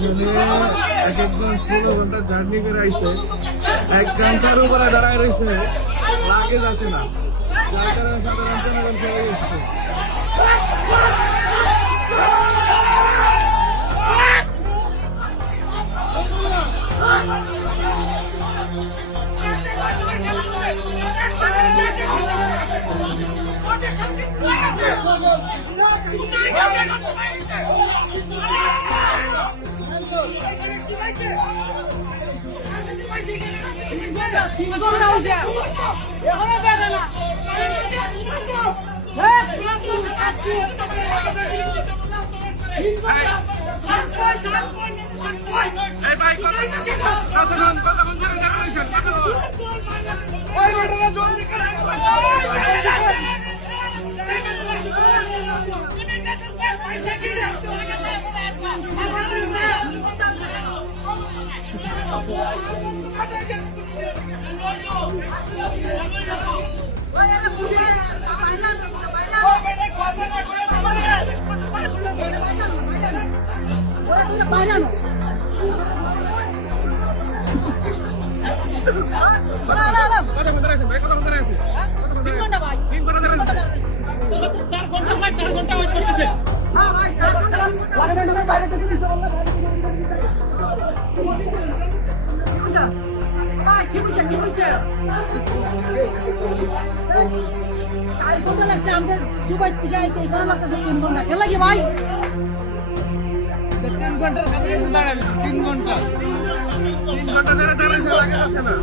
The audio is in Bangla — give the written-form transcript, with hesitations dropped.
এক একজন 16 ঘন্টা জার্নি করে আইছে, 1 ঘন্টার উপরে দাঁড়ায় রয়েছে, লাগেজ আসে না, যার কারণে সাধারণ জনগণ চলে এসছে। দুবাই থেকে আইতে লাগতেছে 3 ঘন্টা খেলা কি ভাই 3 ঘন্টার কাছাকাছি দাঁড়াবে, 3 ঘন্টা ধরে দাঁড়াইছে, লাগে আসে না।